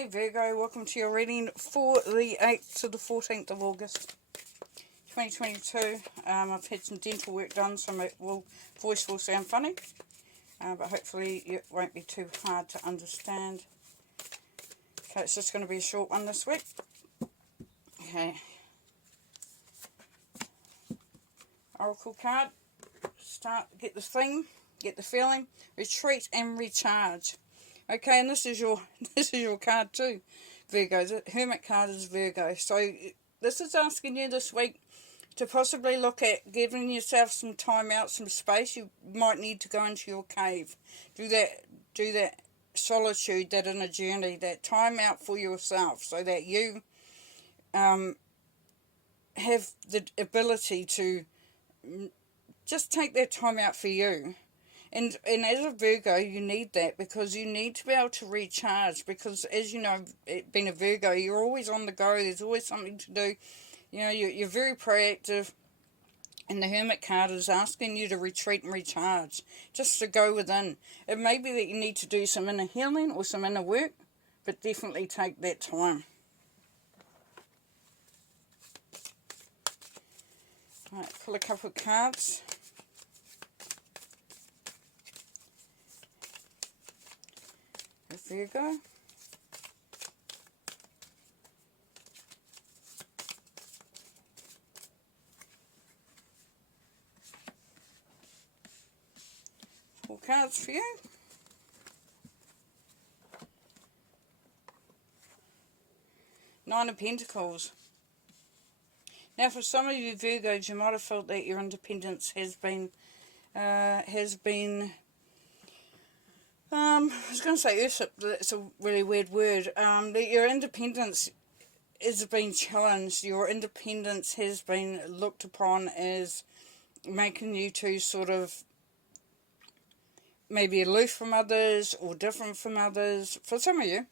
Hey Virgo, welcome to your reading for the 8th to the 14th of August 2022. I've had some dental work done, so my voice will sound funny, but hopefully it won't be too hard to understand. Okay, it's just going to be a short one this week. Okay. Oracle card. Get the theme, get the feeling, retreat and recharge. Okay, and this is your card too, Virgo. The Hermit card is Virgo. So this is asking you this week to possibly look at giving yourself some time out, some space. You might need to go into your cave. Do that solitude, that inner journey, that time out for yourself, so that you have the ability to just take that time out for you. And as a Virgo, you need that, because you need to be able to recharge, because as you know, being a Virgo, you're always on the go. There's always something to do. You know, you're very proactive, and the Hermit card is asking you to retreat and recharge, just to go within. It may be that you need to do some inner healing or some inner work, but definitely take that time. All right, pull a couple of cards. Virgo. Four cards for you. Nine of Pentacles. Now, for some of you Virgos, you might have felt that your independence has been I was going to say usurped, but that's a really weird word. That your independence has been challenged. Your independence has been looked upon as making you to sort of maybe aloof from others or different from others, for some of you.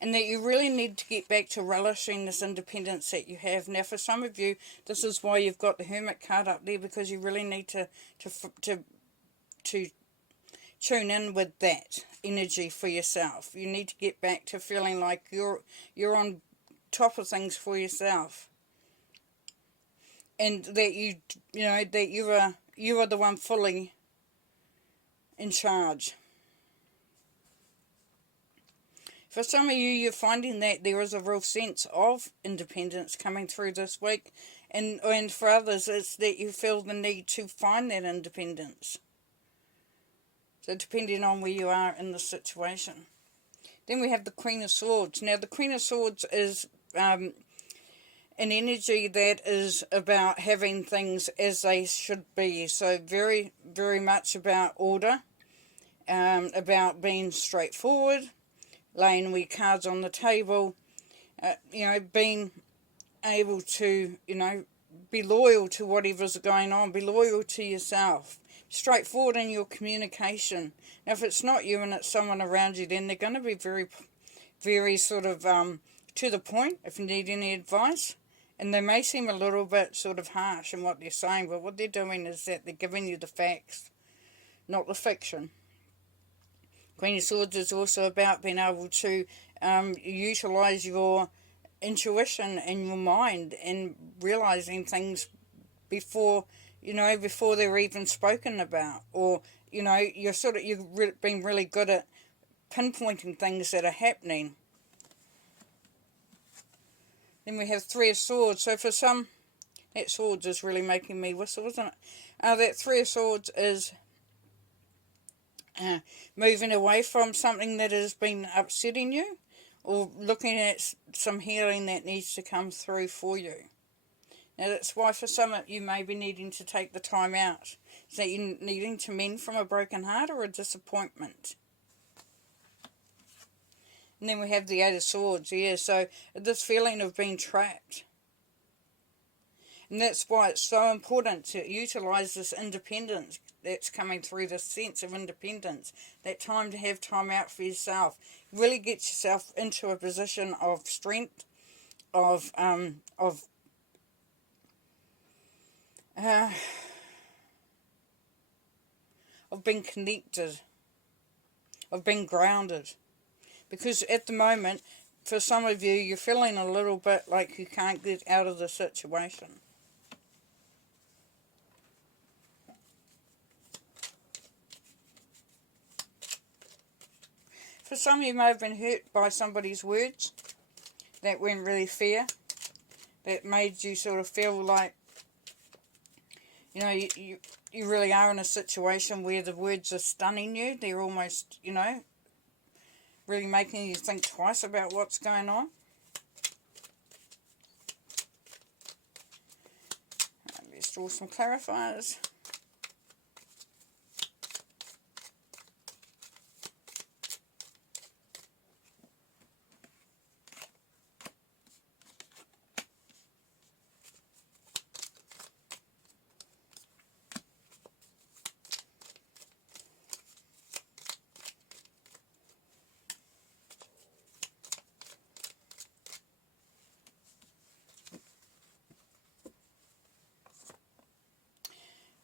And that you really need to get back to relishing this independence that you have. Now, for some of you, this is why you've got the Hermit card up there, because you really need to tune in with that energy for yourself. You need to get back to feeling like you're on top of things for yourself, and that you are the one fully in charge. For some of you, you're finding that there is a real sense of independence coming through this week, and for others, it's that you feel the need to find that independence. So depending on where you are in the situation. Then we have the Queen of Swords. Now the Queen of Swords is an energy that is about having things as they should be. So very, very much about order, about being straightforward, laying your cards on the table, being able to, be loyal to whatever's going on, be loyal to yourself. Straightforward in your communication. Now, if it's not you and it's someone around you, then they're going to be very, very sort of to the point if you need any advice. And they may seem a little bit sort of harsh in what they're saying, but what they're doing is that they're giving you the facts, not the fiction. Queen of Swords is also about being able to utilise your intuition and your mind, and realising things before they're even spoken about, or you've been really good at pinpointing things that are happening. Then we have Three of Swords. So for some, that Swords is really making me whistle, isn't it? That Three of Swords is moving away from something that has been upsetting you, or looking at some healing that needs to come through for you. Now that's why for some of you may be needing to take the time out. Is that you're needing to mend from a broken heart or a disappointment? And then we have the Eight of Swords, yeah, so this feeling of being trapped. And that's why it's so important to utilise this independence that's coming through, this sense of independence, that time to have time out for yourself. Really get yourself into a position of strength, of being connected, of being grounded. Because at the moment, for some of you, you're feeling a little bit like you can't get out of the situation. For some of you may have been hurt by somebody's words that weren't really fair, that made you sort of feel like, you know, you really are in a situation where the words are stunning you. They're almost, you know, really making you think twice about what's going on. Let's draw some clarifiers.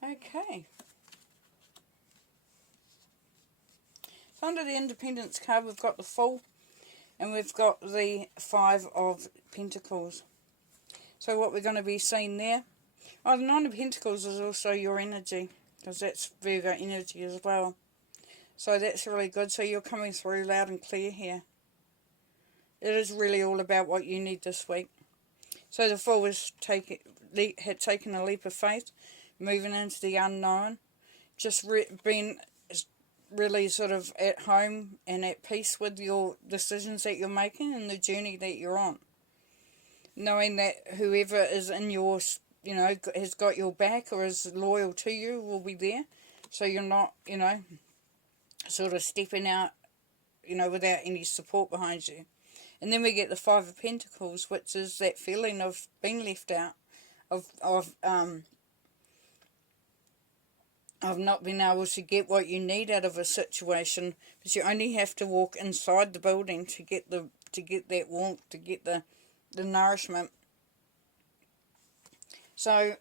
Okay. So under the Independence card, we've got the Fool, and we've got the Five of Pentacles. So what we're going to be seeing there, oh, the Nine of Pentacles is also your energy, because that's Virgo energy as well. So that's really good. So you're coming through loud and clear here. It is really all about what you need this week. So the Fool had taken a leap of faith, moving into the unknown, just being really sort of at home and at peace with your decisions that you're making and the journey that you're on. Knowing that whoever is in your, you know, has got your back or is loyal to you will be there. So you're not, you know, sort of stepping out, you know, without any support behind you. And then we get the Five of Pentacles, which is that feeling of being left out, of not being able to get what you need out of a situation, but you only have to walk inside the building to get that warmth, to get the nourishment. So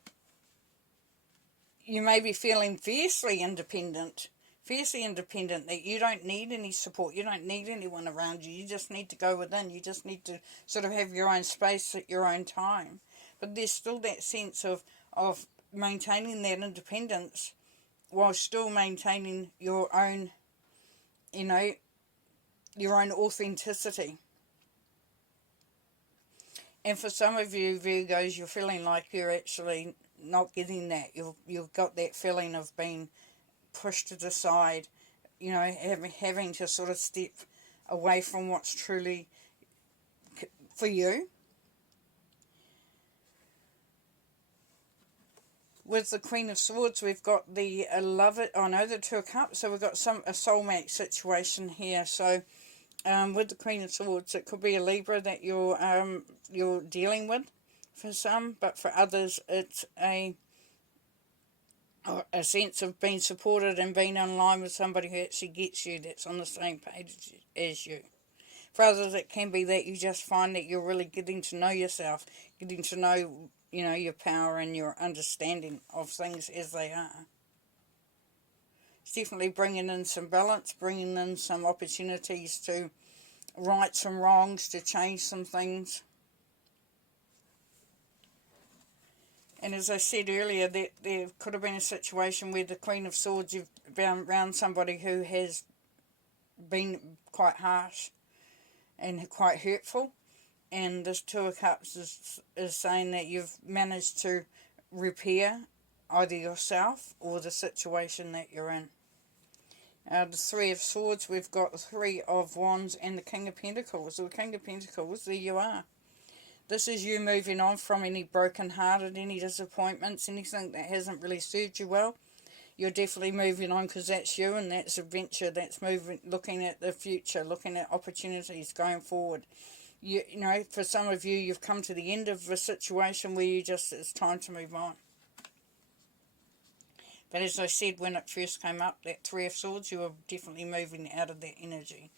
you may be feeling fiercely independent, that you don't need any support, you don't need anyone around you, you just need to go within, you just need to sort of have your own space at your own time. But there's still that sense of maintaining that independence while still maintaining your own, you know, your own authenticity. And for some of you Virgos, you're feeling like you're actually not getting that. You've got that feeling of being pushed to the side, you know, having to sort of step away from what's truly for you. With the Queen of Swords, we've got the the Two of Cups. So we've got a soulmate situation here. So with the Queen of Swords, it could be a Libra that you're dealing with for some, but for others, it's a sense of being supported and being in line with somebody who actually gets you, that's on the same page as you. For others, it can be that you just find that you're really getting to know yourself, getting to know, you know, your power and your understanding of things as they are. It's definitely bringing in some balance, bringing in some opportunities to right some wrongs, to change some things. And as I said earlier, there could have been a situation where the Queen of Swords, you've been around somebody who has been quite harsh and quite hurtful. And this Two of Cups is saying that you've managed to repair either yourself or the situation that you're in. The Three of Swords, we've got the Three of Wands and the King of Pentacles. So the King of Pentacles, there you are. This is you moving on from any broken-hearted, any disappointments, anything that hasn't really served you well. You're definitely moving on because that's you and that's adventure. That's moving, looking at the future, looking at opportunities going forward. You know, for some of you, you've come to the end of a situation where it's time to move on. But as I said when it first came up, that Three of Swords, you were definitely moving out of that energy.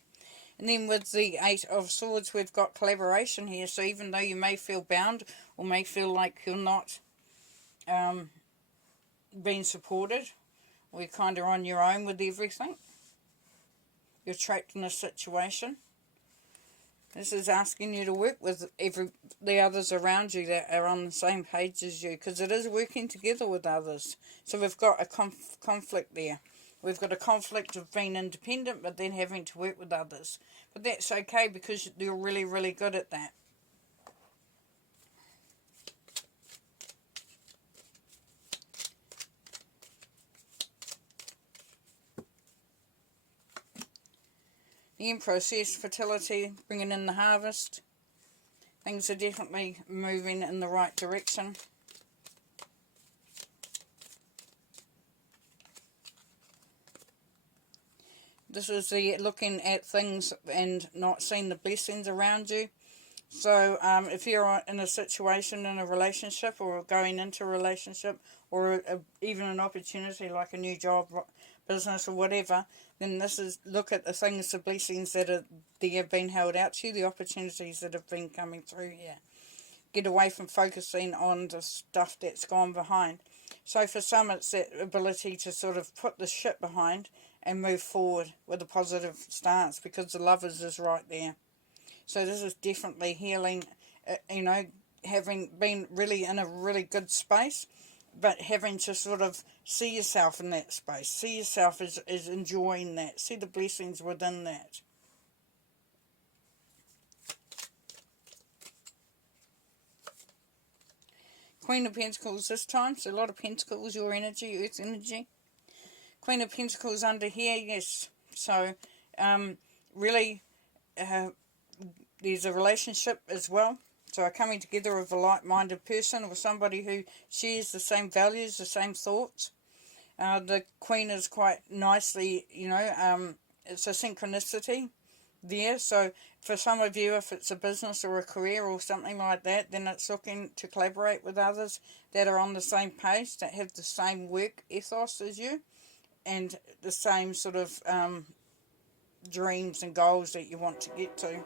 And then with the Eight of Swords, we've got collaboration here. So even though you may feel bound or may feel like you're not being supported, or you're kind of on your own with everything, you're trapped in a situation, This is asking you to work with the others around you that are on the same page as you, because it is working together with others. So we've got a conflict there. We've got a conflict of being independent, but then having to work with others. But that's okay, because you're really, really good at that. The Emperor says fertility, bringing in the harvest. Things are definitely moving in the right direction. This is the looking at things and not seeing the blessings around you. So if you're in a situation, in a relationship, or going into a relationship, or even an opportunity like a new job, business, or whatever, then this is, look at the things, the blessings that have been held out to you, the opportunities that have been coming through here. Get away from focusing on the stuff that's gone behind. So for some, it's that ability to sort of put the shit behind and move forward with a positive stance, because the Lovers is right there. So this is definitely healing, having been really in a really good space, but having to sort of see yourself in that space. See yourself as enjoying that. See the blessings within that. Queen of Pentacles this time. So a lot of Pentacles, your energy, Earth's energy. Queen of Pentacles under here, yes. So really there's a relationship as well. So a coming together of a like-minded person, or somebody who shares the same values, the same thoughts. The Queen is quite nicely, it's a synchronicity there. So for some of you, if it's a business or a career or something like that, then it's looking to collaborate with others that are on the same page, that have the same work ethos as you, and the same sort of dreams and goals that you want to get to.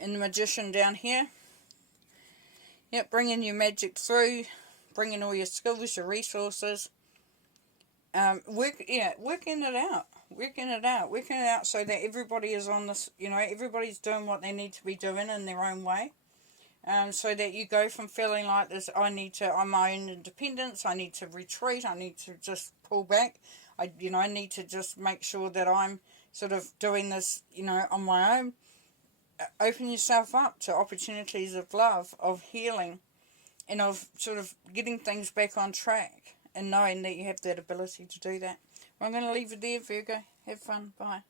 And the Magician down here. Yep, bringing your magic through, bringing all your skills, your resources. Working it out so that everybody is on this, everybody's doing what they need to be doing in their own way. So that you go from feeling like this, I'm my own independence, I need to retreat, I need to just pull back, I need to just make sure that I'm sort of doing this, on my own. Open yourself up to opportunities of love, of healing, and of sort of getting things back on track, and knowing that you have that ability to do that. Well, I'm going to leave it there, Virgo. Have fun. Bye.